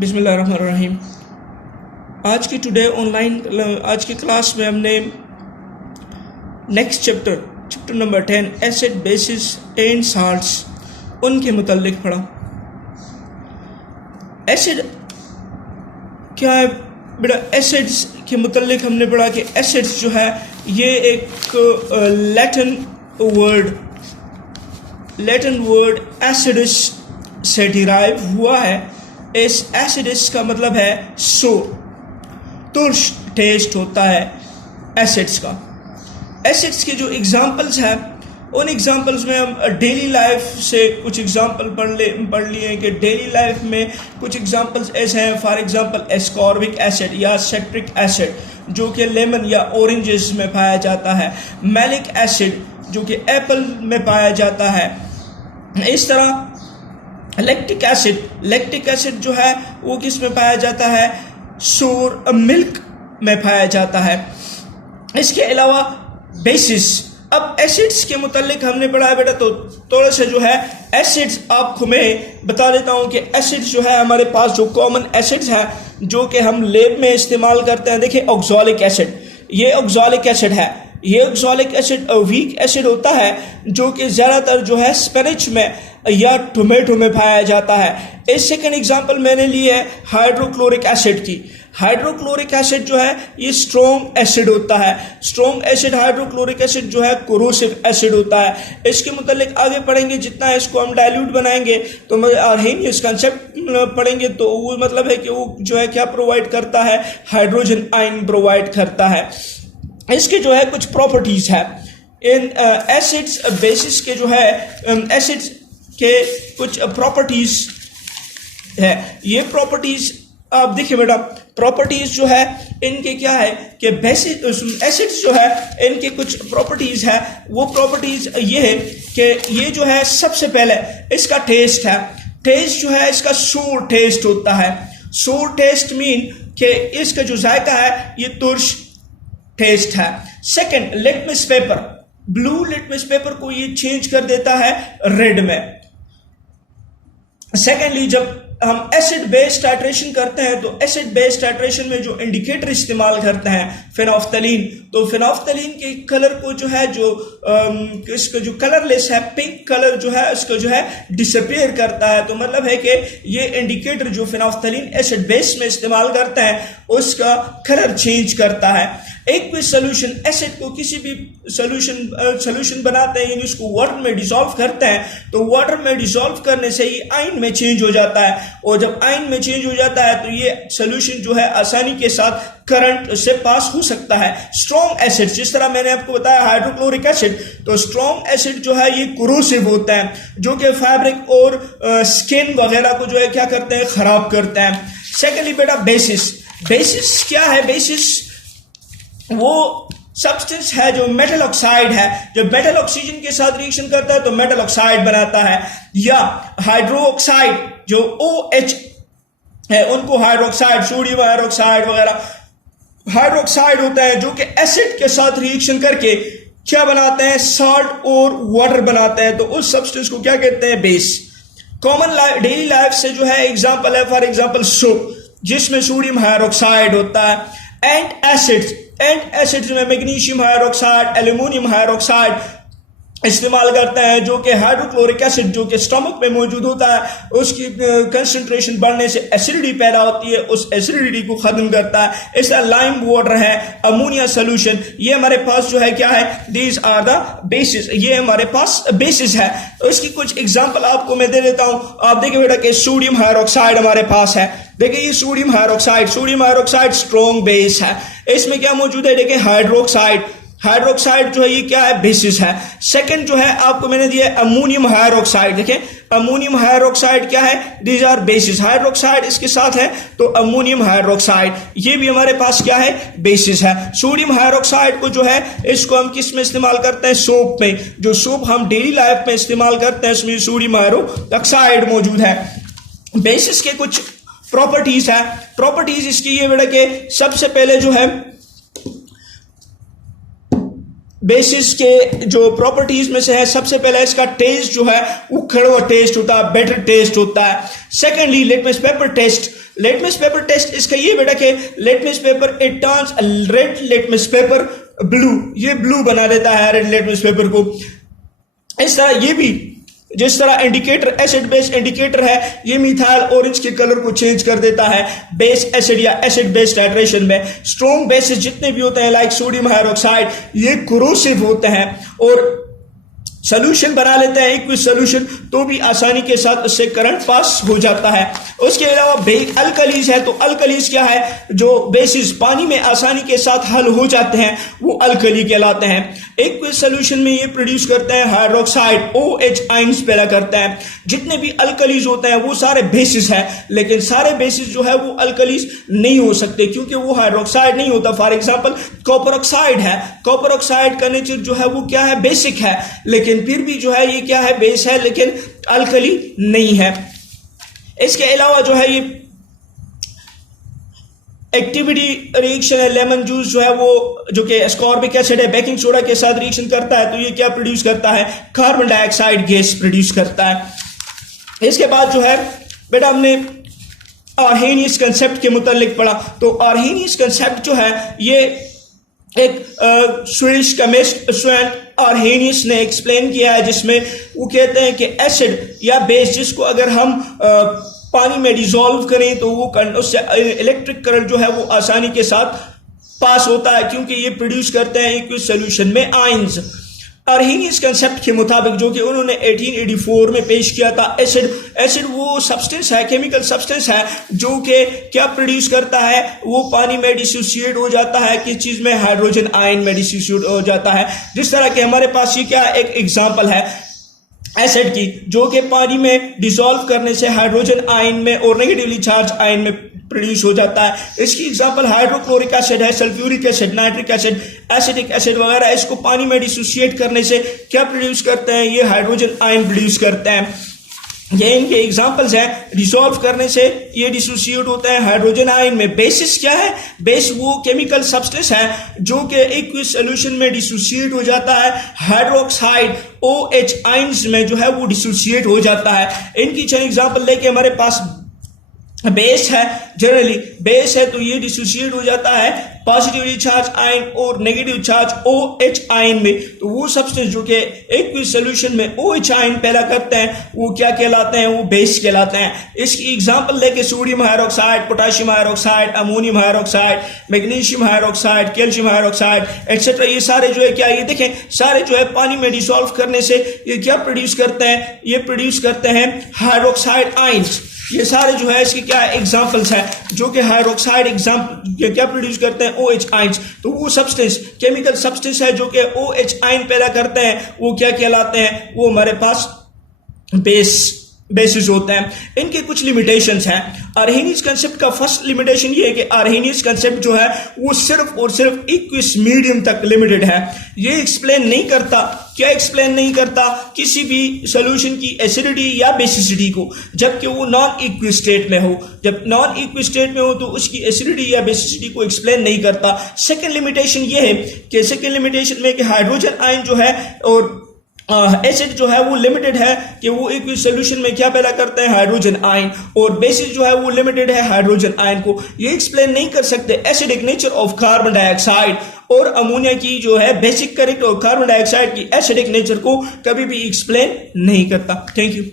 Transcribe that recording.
बिस्मिल्लाहिर्रहमानिर्रहीम। आज की क्लास में हमने next chapter number 10 acid basis and salts उनके मुताल्लिक पढ़ा। एसिड क्या है बेटा? एसिड्स के मुताल्लिक हमने पढ़ा कि एसिड्स जो है ये एक लैटिन वर्ड एसिडस से डिराइव हुआ है। इस एसिडस का मतलब है सोर, तुर्श टेस्ट होता है एसिड्स का। एसिड्स के जो एग्जांपल्स हैं उन एग्जांपल्स में हम डेली लाइफ से कुछ एग्जांपल पढ़ लिए कि डेली लाइफ में कुछ एग्जांपल्स ऐसे हैं। फॉर एग्जांपल एस्कॉर्बिक एसिड या सिट्रिक एसिड जो कि लेमन या ऑरेंजेस में पाया जाता है, मैलिक एसिड जो कि एप्पल में पाया जाता है। इस तरह लैक्टिक एसिड जो है वो किस में पाया जाता है? सोर मिल्क में पाया जाता है। इसके अलावा बेसिस। अब एसिड्स के मुतालिक हमने पढ़ा है बेटा, तो थोड़ा सा जो है एसिड्स आपको मैं बता देता हूँ कि एसिड्स जो है हमारे पास जो कॉमन एसिड्स हैं जो कि हम लैब में इस्तेमाल करते हैं। देखिए ऑक्सैलिक एसिड, ये ऑक्सैलिक एसिड है। ये ऑक्सैलिक एसिड वीक एसिड होता है जो कि ज़्यादातर जो है स्पिनच में या टोमेटो में पाया जाता है। इस सेकंड एग्जांपल मैंने ली है हाइड्रोक्लोरिक एसिड की। हाइड्रोक्लोरिक एसिड जो है ये स्ट्रॉन्ग एसिड होता है। स्ट्रॉन्ग एसिड हाइड्रोक्लोरिक एसिड जो है कोरोसिव एसिड होता है। इसके मुतालिक आगे पढ़ेंगे, जितना इसको हम डाइल्यूट बनाएंगे तो आर्हेनियस कंसेप्ट पढ़ेंगे तो वो मतलब है कि वो जो है क्या प्रोवाइड करता है? हाइड्रोजन आयन प्रोवाइड करता है। इसके जो है कुछ प्रॉपर्टीज है इन एसिड्स बेसिस के जो है एसिड्स के कुछ प्रॉपर्टीज है। ये प्रॉपर्टीज आप देखिए बेटा, प्रॉपर्टीज जो है इनके क्या है कि बेसिस एसिड्स जो है इनके कुछ प्रॉपर्टीज है। वो प्रॉपर्टीज ये है कि ये जो है सबसे पहले इसका टेस्ट है। टेस्ट जो है इसका सोर टेस्ट होता है। सोर टेस्ट मीन कि इसका जो जायका है ये तुर्श टेस्ट है। Second, litmus paper, blue litmus paper को ये चेंज कर देता है रेड में। सेकेंडली, जब हम एसिड बेस टाइट्रेशन करते हैं तो एसिड बेस टाइट्रेशन में जो इंडिकेटर इस्तेमाल करते हैं फेनोफ्थलीन, तो फेनोफ्थलीन के कलर को जो है इसका जो कलरलेस है पिंक कलर जो है उसको जो है डिसअपीयर करता है। तो मतलब है कि ये इंडिकेटर जो फेनोफ्थलीन एसिड बेस में इस्तेमाल करते हैं उसका कलर चेंज करता है। एक भी सोल्यूशन एसिड को किसी भी सोल्यूशन बनाते हैं यानी उसको वाटर में डिसॉल्व करते हैं तो वाटर में डिसॉल्व करने से ये आयन में चेंज हो जाता है, और जब आयन में चेंज हो जाता है तो ये सोल्यूशन जो है आसानी के साथ करंट से पास हो सकता है। स्ट्रॉन्ग एसिड, जिस तरह मैंने आपको बताया हाइड्रोक्लोरिक एसिड, तो स्ट्रॉन्ग एसिड जो है ये कोरोसिव होता है जो कि फैब्रिक और स्किन वगैरह को जो है क्या करते हैं? खराब करते हैं। सेकेंडली बेटा बेसिस। बेसिस क्या है? बेसिस वो सब्सटेंस है जो मेटल ऑक्साइड है, जब मेटल ऑक्सीजन के साथ रिएक्शन करता है तो मेटल ऑक्साइड बनाता है। या हाइड्रो ऑक्साइड जो OH है उनको हाइड्रोक्साइड, सोडियम हाइड्रोक्साइड वगैरह हाइड्रोक्साइड होता है जो कि एसिड के साथ रिएक्शन करके क्या बनाते हैं? सॉल्ट और वाटर बनाते हैं। तो उस सब्सटेंस को क्या कहते हैं? बेस। कॉमन डेली लाइफ से जो है एग्जांपल है फॉर एग्जांपल सोप जिसमें सोडियम हाइड्रोक्साइड होता है। एंड एसिड्स में मैग्नीशियम हाइड्रोक्साइड, एल्यूमिनियम हाइड्रोक्साइड इस्तेमाल करते हैं जो कि हाइड्रोक्लोरिक एसिड जो कि स्टमक में मौजूद होता है उसकी कंसंट्रेशन बढ़ने से एसिडिटी पैदा होती है, उस एसिडिटी को खत्म करता है। इस तरह लाइम वाटर है, अमोनिया सोल्यूशन, ये हमारे पास जो है क्या है? दीज आर द बेसिस, ये हमारे पास बेसिस है। तो इसकी कुछ एग्जांपल आपको मैं दे देता हूं। आप देखिए बेटा कि सोडियम हाइड्रोक्साइड हमारे पास है। देखिए ये सोडियम हाइड्रोक्साइड स्ट्रॉन्ग बेस है। इसमें क्या मौजूद है? देखिए हाइड्रोक्साइड जो है ये क्या है? बेसिस है। सेकंड जो है आपको मैंने दिया है अमोनियम हाइड्रोक्साइड। देखिए अमोनियम हाइड्रोक्साइड क्या है? These are basis. हाइड्रोक्साइड इसके साथ है तो अमोनियम हाइड्रोक्साइड ये भी हमारे पास क्या है? बेसिस है। सोडियम हाइड्रोक्साइड को जो है इसको हम किस में इस्तेमाल करते हैं? सोप में। जो सोप हम डेली लाइफ में इस्तेमाल करते हैं उसमें सोडियम हाइड्रोक्साइड मौजूद है। बेसिस के कुछ प्रॉपर्टीज है। प्रॉपर्टीज इसकी ये बेटा कि सबसे पहले जो है बेसिस के जो प्रॉपर्टीज में से है, सबसे पहला इसका टेस्ट जो है वो कड़वा टेस्ट होता है, बेटर टेस्ट होता है। Secondly litmus paper test. Litmus paper test इसका ये बेटा कि litmus paper it turns red litmus paper blue, ये ब्लू बना देता है रेड लिटमस पेपर को। इस तरह ये भी जिस तरह इंडिकेटर एसिड बेस इंडिकेटर है, ये मिथाइल ऑरेंज के कलर को चेंज कर देता है बेस एसिड या एसिड बेस टाइट्रेशन में। स्ट्रॉन्ग बेसिस जितने भी होते हैं लाइक सोडियम हाइड्रोक्साइड, ये कोरोसिव होते हैं और सोल्यूशन बना लेते हैं एक्विस सोल्यूशन, तो भी आसानी के साथ उससे करंट पास हो जाता है। उसके अलावा अल्कलीज है, तो अल्कलीज क्या है, जो बेसिस पानी में आसानी के साथ हल हो जाते हैं वो अल्कली कहलाते हैं। एक्विस सोल्यूशन में ये प्रोड्यूस करते हैं हाइड्रोक्साइड, OH आयंस पैदा करते हैं। जितने भी अल्कलीज होते हैं वो सारे बेसिस है, लेकिन सारे बेसिस जो है वो अल्कलीज नहीं हो सकते क्योंकि वो हाइड्रोक्साइड नहीं होता। फॉर एग्जाम्पल कॉपर ऑक्साइड है, कॉपर ऑक्साइड का नेचर जो है वो क्या है, बेसिक है, लेकिन फिर भी जो है ये क्या है, बेस है, लेकिन अल्कली नहीं है। इसके अलावा जो है ये एक्टिविटी रिएक्शन है, लेमन जूस जो है वो जो कि एस्कॉर्बिक एसिड है बेकिंग सोडा के साथ रिएक्शन करता है, तो ये क्या प्रोड्यूस करता है, कार्बन डाइऑक्साइड गैस प्रोड्यूस करता है। इसके बाद जो है बेटा हमने आर्हेनियस कंसेप्ट के मुतालिक पढ़ा, तो आर्हेनियस कंसेप्ट जो है ये एक स्वीडिश केमिस्ट स्वेन आर्हेनियस ने एक्सप्लेन किया है, जिसमें वो कहते हैं कि एसिड या बेस जिसको अगर हम पानी में डिसॉल्व करें तो वो उससे इलेक्ट्रिक करंट जो है वो आसानी के साथ पास होता है क्योंकि ये प्रोड्यूस करते हैं एक्विस सॉल्यूशन में आयंस। आर्हेनियस कंसेप्ट के मुताबिक जो कि उन्होंने 1884 में पेश किया था, एसिड वो सब्सटेंस है, केमिकल सब्सटेंस है जो कि क्या प्रोड्यूस करता है, वो पानी में डिसोसिएट हो जाता है, किस चीज में, हाइड्रोजन आयन में डिसोसिएट हो जाता है। जिस तरह के हमारे पास ये क्या एक एग्जांपल है एसिड की, जो कि पानी में डिसॉल्व करने से हाइड्रोजन आयन में और नेगेटिवली चार्ज आयन में प्रोड्यूस हो जाता है। इसकी एग्जांपल हाइड्रोक्लोरिक एसिड है, sulphuric acid, nitric acid, acidic acid वगैरह। इसको पानी में डिसोसिएट करने से क्या प्रोड्यूस करते हैं, ये हाइड्रोजन आयन प्रोड्यूस करते हैं। ये इनके एग्जांपल्स हैं। डिसॉल्व करने से ये डिसोसिएट होता है हाइड्रोजन आयन में। बेसिस क्या है, बेस वो केमिकल सब्सटेंस है जो कि एक्विस सॉल्यूशन में डिसोसिएट हो जाता है, हाइड्रोक्साइड OH आयंस में जो है वो डिसोसिएट हो जाता है। इनकी चंद एग्जांपल लेके हमारे पास बेस है, जनरली बेस है तो ये डिसोसिएट हो जाता है पॉजिटिवली चार्ज आयन और नेगेटिव चार्ज OH आयन में। तो वो सब्सटेंस जो कि एक्विस सॉल्यूशन में OH आयन पैदा करते हैं वो क्या कहलाते हैं, वो बेस कहलाते हैं। इसकी एग्जांपल लेके sodium hydroxide, potassium hydroxide, ammonium hydroxide, magnesium hydroxide, calcium hydroxide etcetera, ये सारे जो है क्या, ये देखें सारे जो है पानी में डिसॉल्व करने से ये क्या प्रोड्यूस करते हैं, ये प्रोड्यूस करते हैं हाइड्रोक्साइड आयंस। ये सारे जो है इसके क्या एग्जांपल्स हैं जो कि हाइड्रोक्साइड एग्जांपल क्या प्रोड्यूस करते हैं, OH आयंस। तो वो सब्सटेंस केमिकल सब्सटेंस है जो कि OH आयन पैदा करते हैं, वो क्या कहलाते हैं, वो हमारे पास बेसिस होते हैं। इनके कुछ लिमिटेशंस हैं। आर्हेनियस कंसेप्ट का फर्स्ट लिमिटेशन ये है कि आर्हेनियस कंसेप्ट जो है वो सिर्फ और सिर्फ एक्विस मीडियम तक लिमिटेड है। ये एक्सप्लेन नहीं करता, क्या एक्सप्लेन नहीं करता, किसी भी सॉल्यूशन की एसिडिटी या बेसिसिटी को, जबकि वो नॉन इक्विस स्टेट में हो। जब नॉन इक्विस स्टेट में हो तो उसकी एसिडिटी या बेसिसिटी को एक्सप्लेन नहीं करता। सेकेंड लिमिटेशन ये है कि सेकेंड लिमिटेशन में कि हाइड्रोजन आयन जो है और एसिड जो है वो लिमिटेड है कि वो एक्विस सॉल्यूशन में क्या पैदा करते हैं, हाइड्रोजन आयन, और बेसिस जो है वो लिमिटेड है हाइड्रोजन आयन को। ये एक्सप्लेन नहीं कर सकते acidic nature of carbon dioxide और अमोनिया की जो है बेसिक करेक्ट और कार्बन डाइऑक्साइड की एसिडिक नेचर को कभी भी एक्सप्लेन नहीं करता। Thank you.